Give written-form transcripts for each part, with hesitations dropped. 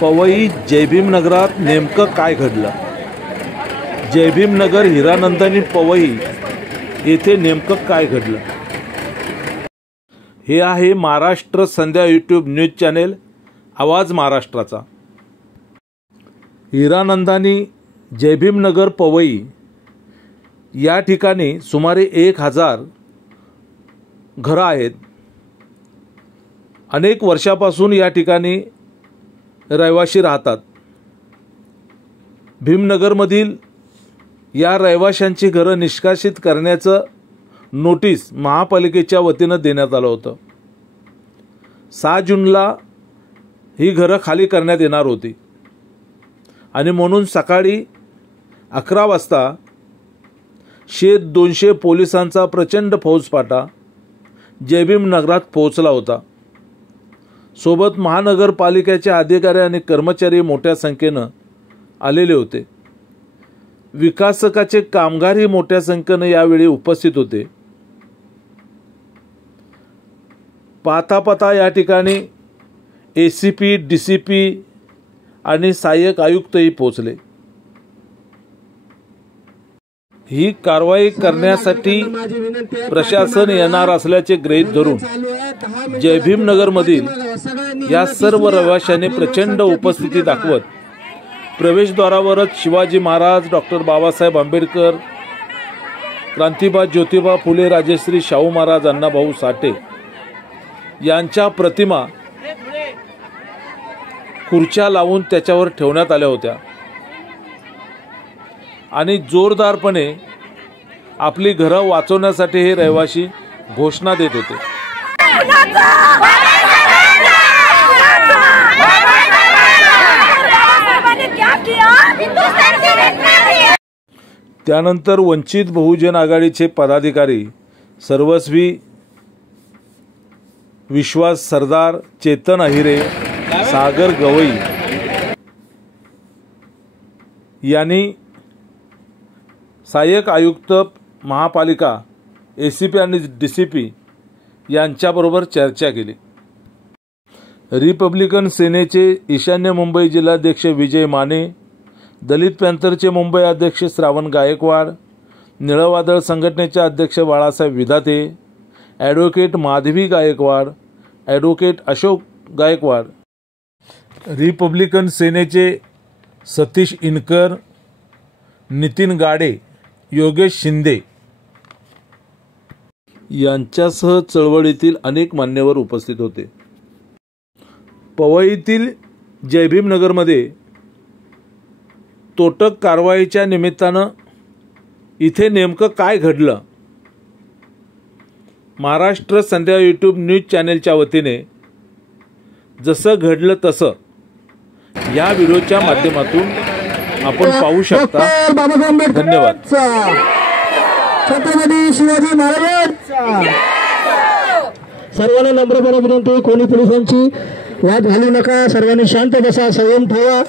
पवई जयभीमनगरात नेमकं काय घडलं? जयभीमनगर हिरानंदानी पवई येथे नेमकं काय घडलं? हे आहे महाराष्ट्र संध्या यूट्यूब न्यूज चॅनेल आवाज महाराष्ट्राचा। हिरानंदानी जयभीमनगर पवई या ठिकाणी सुमारे 1000 घरं आहेत। अनेक वर्षापासून या ठिकाणी रहिवासी राहतात। भीमनगरमधील या रहिवाशांची घरं निष्कासित करण्याचं नोटीस महापालिकेच्या वतीनं देण्यात आलं होतं। 6 जूनला ही घरं खाली करण्यात येणार होती आणि म्हणून सकाळी 11 वाजता 100-200 पोलिसांचा प्रचंड फौजफाटा जयभीमनगरात पोहोचला होता। सोबत महानगरपालिकेचे अधिकारी आणि कर्मचारी मोठ्या संख्येनं आलेले होते। विकासकाचे कामगारही मोठ्या संख्येनं यावेळी उपस्थित होते। पाहता या ठिकाणी ACP, DCP आणि सहाय्यक आयुक्तही पोहोचले। ही कारवाई करण्यासाठी प्रशासन येणार असल्याचे गृहीत धरून जयभीमनगरमधील या सर्व रहिवाशांनी प्रचंड उपस्थिती दाखवत प्रवेशद्वारावरच शिवाजी महाराज, डॉक्टर बाबासाहेब आंबेडकर, क्रांतिबा ज्योतिबा फुले, राजश्री शाहू महाराज, अण्णाभाऊ साठे यांच्या प्रतिमा खुर्च्या लावून त्याच्यावर ठेवण्यात आल्या होत्या आणि जोरदारपणे आपली घरं वाचवण्यासाठी हे रहिवासी घोषणा देत होते। त्यानंतर वंचित बहुजन आघाडीचे पदाधिकारी सर्वस्वी विश्वास सरदार, चेतन अहिरे, सागर गवई यांनी सहाय्यक आयुक्त महापालिका, ACP आणि DCP यांच्याबरोबर चर्चा केली। रिपब्लिकन सेनेचे ईशान्य मुंबई जिल्हाध्यक्ष विजय माने, दलित पॅंथरचे मुंबई अध्यक्ष श्रावण गायकवाड, निळवादळ संघटनेचे अध्यक्ष Balasaheb Vidhate, advocate Madhavi Gaikwad, advocate Ashok Gaikwad, Republican सेनेचे सतीश इनकर, नितीन गाडे, योगेश शिंदे यांच्यासह चळवळीतील अनेक मान्यवर उपस्थित होते। पवईतील जयभीमनगरमध्ये तोटक कारवाईच्या निमित्तानं इथे नेमकं काय घडलं? महाराष्ट्र संध्या यूट्यूब न्यूज चॅनेलच्या वतीने जसं घडलं तसं या व्हिडिओच्या माध्यमातून आपण पाहू शकता। धन्यवाद। छत्रपती शिवाजी महाराजांचा सर्वांना नम्रपणे विनंती, कोणी पोलिसांची वाद घालू नका, सर्वांनी शांत बसा, संयम ठेवा,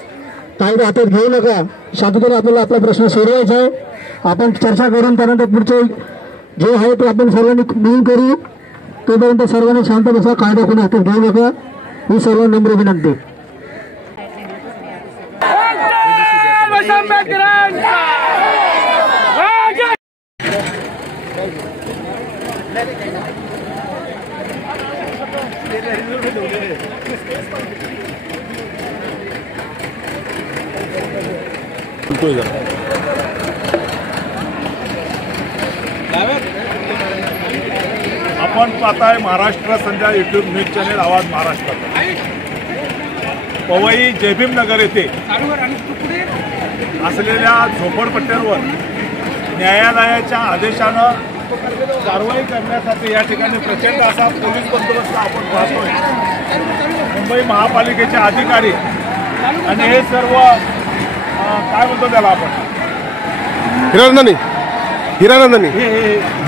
कायदा हातात घेऊ नका। शांततेने आपल्याला आपला प्रश्न सोडवायचा आहे। आपण चर्चा करून त्यानंतर पुढचे जे आहे ते आपण सर्वांनी मिळून करू। तोपर्यंत सर्वांनी शांत बसा, कायदा कोणी हातात घेऊ नका, ही सर्वांना नम्र विनंती। आपण पाहताय महाराष्ट्र संध्या यूट्यूब न्यूज चॅनेल आवाज महाराष्ट्राचा। पवई जयभीमनगर येथे असलेल्या झोपडपट्ट्यांवर न्यायालयाच्या आदेशानं कारवाई करण्यासाठी या ठिकाणी प्रचंड असा पोलीस बंदोबस्त आपण पाहतोय। मुंबई महापालिकेचे अधिकारी आणि हे सर्व काय म्हणतो त्याला आपण हिरानंदानी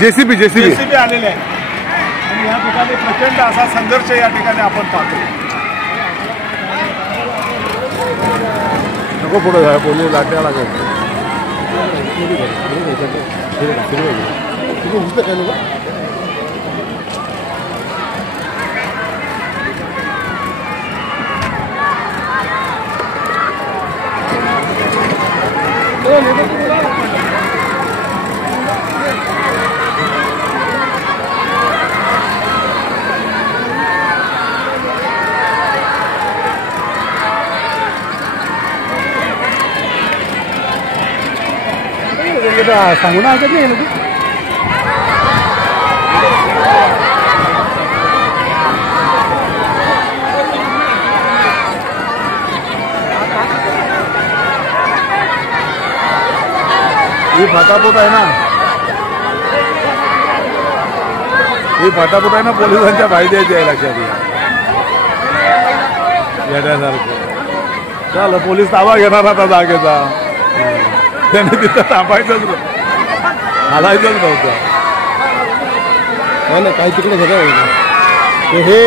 JCP आलेले आहे आणि या ठिकाणी प्रचंड असा संघर्ष या ठिकाणी आपण पाहतो। नको पुढे जाय, पोलीस लाट्या लागत सांगून ऐकत नाही लोक. ही फाटाफूट आहे ना, ही फाटाफूट आहे ना, पोलिसांच्या बाहेर द्यायची आहे, लक्षात घ्या. येण्यासारखं चला, पोलीस ताबा घेणार आता जागेचा. त्याने तिथं थांबायचंच हलायचंच नव्हतं. हो ना, काही तिकडे सगळं हे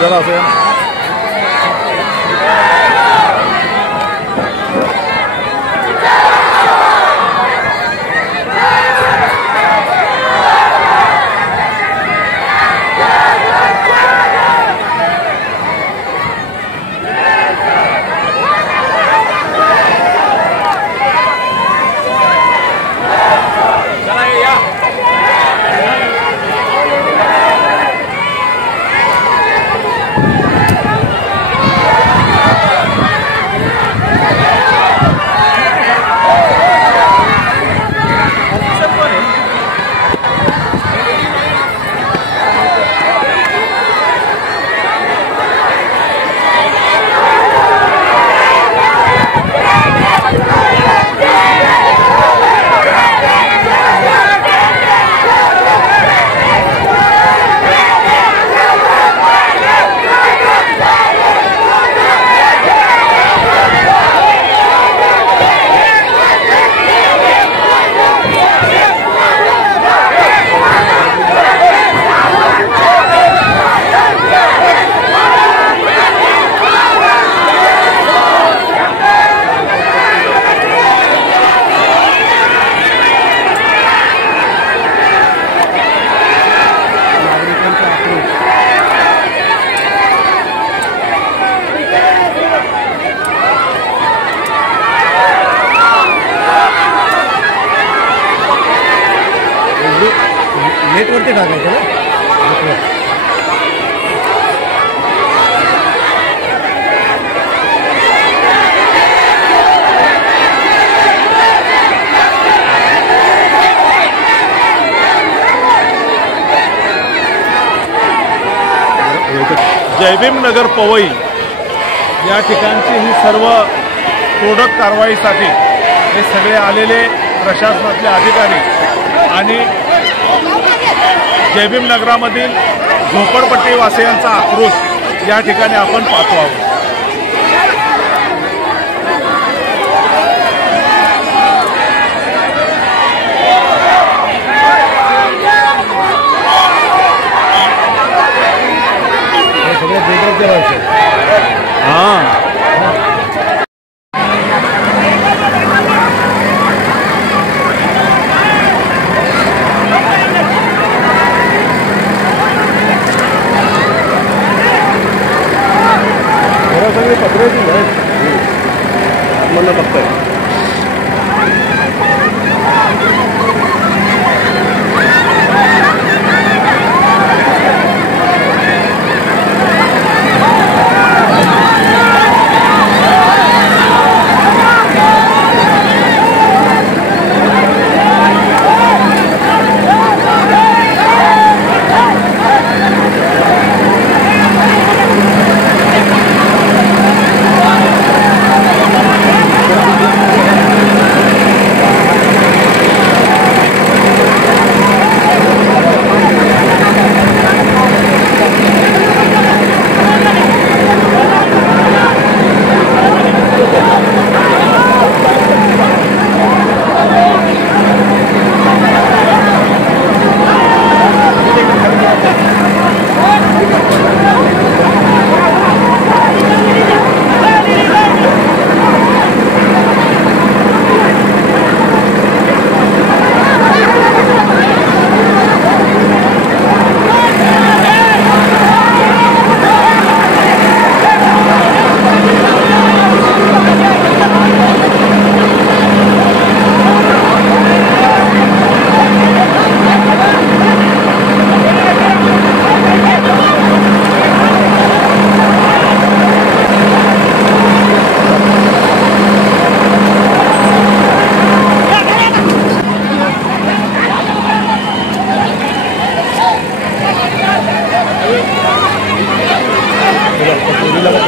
जरा असं आहे ना. नेटवरती टाकायचं ना. जयभीमनगर पवई या ठिकाणची ही सर्व तोडक कारवाईसाठी हे सगळे आलेले प्रशासनातले अधिकारी आणि जयभीमनगरामधील झोपडपट्टी वासियांचा आक्रोश या ठिकाणी आपण पाहतो आहोत. हां, सगळे पत्र्याची मला बघताय.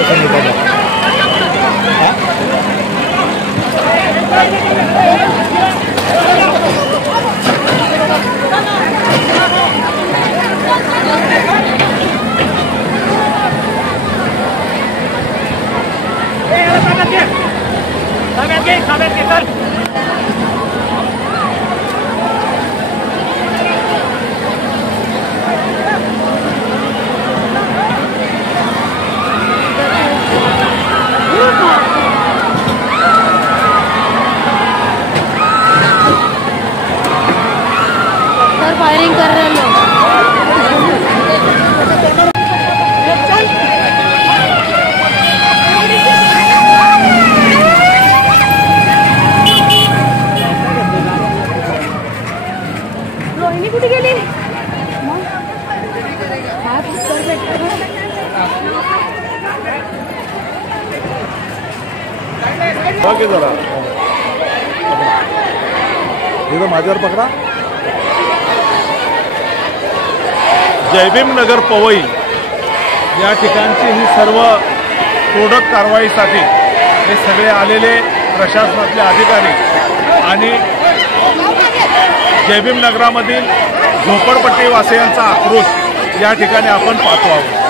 कसं निघालं फायरिंग कर रहे हैं लोग। रोहिणी कुठे गेली? ओके जरा इथं माझ्यावर पकडा. जयभीम नगर पवई या ठिकाणची ही सर्व तोडक कारवाईसाठी हे सगळे आलेले प्रशासनातले अधिकारी आणि जयभीम नगरामधील झोपडपट्टी वासियांचा आक्रोश या ठिकाणी आपण पाहतो आहोत.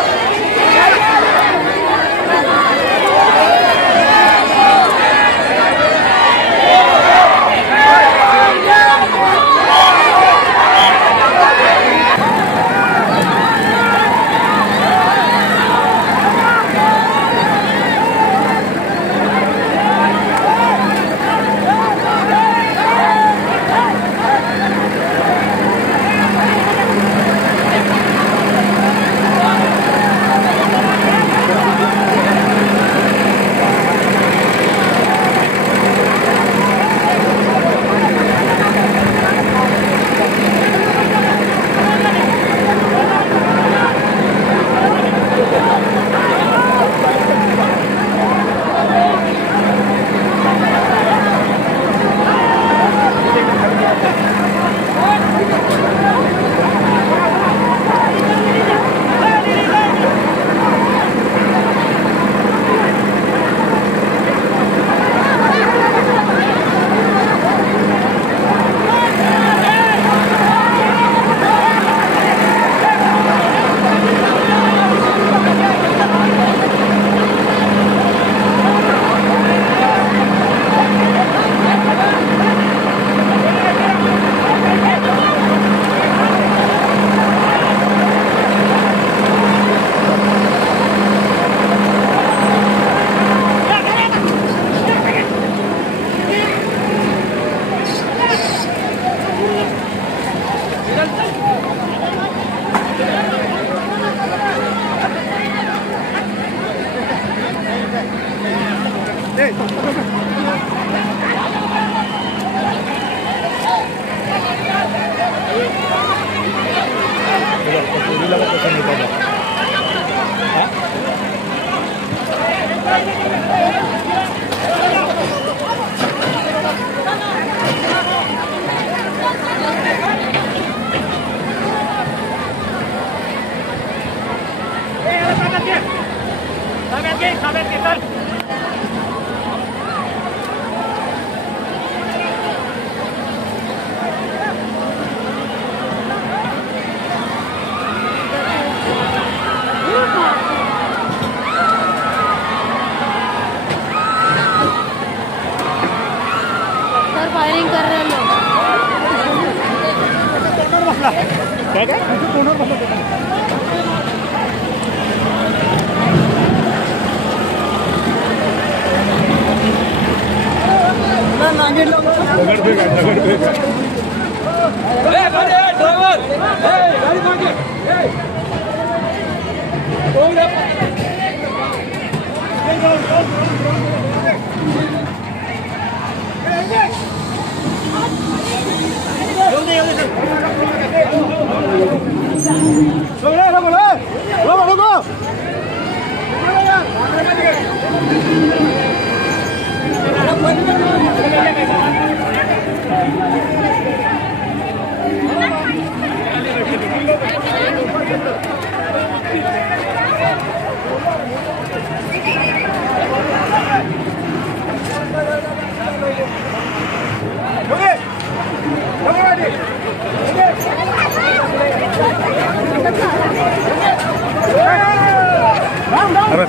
फायरिंग कर रहे हैं लोग।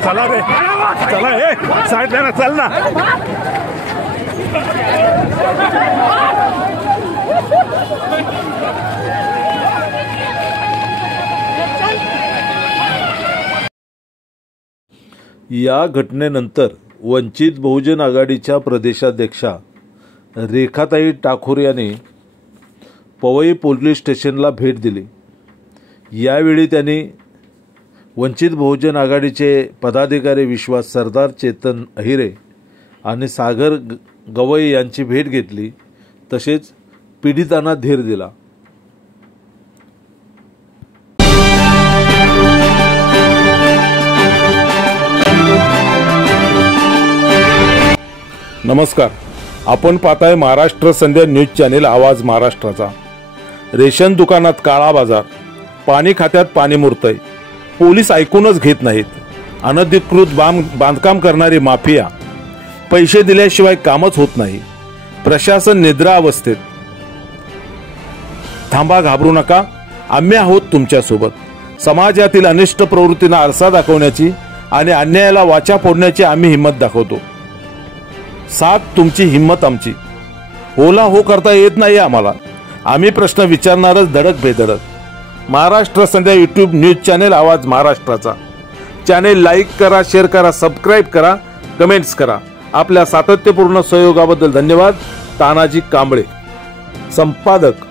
चला रे चला हे साईडला ना चल ना या घटनेनंतर वंचित बहुजन आघाडीच्या प्रदेशाध्यक्षा रेखाताई ठाकूर यांनी पवई पोलीस स्टेशनला भेट दिली। यावेळी त्यांनी वंचित बहुजन आघाडीचे पदाधिकारी विश्वास सरदार, चेतन अहिरे आणि सागर गवई यांची भेट घेतली, तसेच पीडितांना धीर दिला। नमस्कार, आपण पाहताय महाराष्ट्र संध्या न्यूज चॅनेल आवाज महाराष्ट्राचा। रेशन दुकानात काळा बाजार, पाणी खात्यात पाणी मुरतंय, पोलीस ऐकूनच घेत नाहीत, अनधिकृत बांधकाम करणारी माफिया, पैसे दिल्याशिवाय कामच होत नाही, प्रशासन निद्रा अवस्थेत। थांबा, घाबरू नका, आम्ही आहोत तुमच्यासोबत। समाजातील अनिष्ट प्रवृत्तींना आरसा दाखवण्याची आणि अन्यायाला वाचा फोडण्याची आम्ही हिंमत दाखवतो। साथ तुमची, हिंमत आमची। होला हो करता येत नाही आम्हाला, आम्ही प्रश्न विचारणारच धडक बेधडक। महाराष्ट्र संध्या यूट्यूब न्यूज चॅनेल आवाज महाराष्ट्राचा चॅनेल लाईक करा, शेअर करा, सबस्क्राईब करा, कमेंट्स करा। आपल्या सातत्यपूर्ण सहयोगाबद्दल धन्यवाद। तानाजी कांबळे, संपादक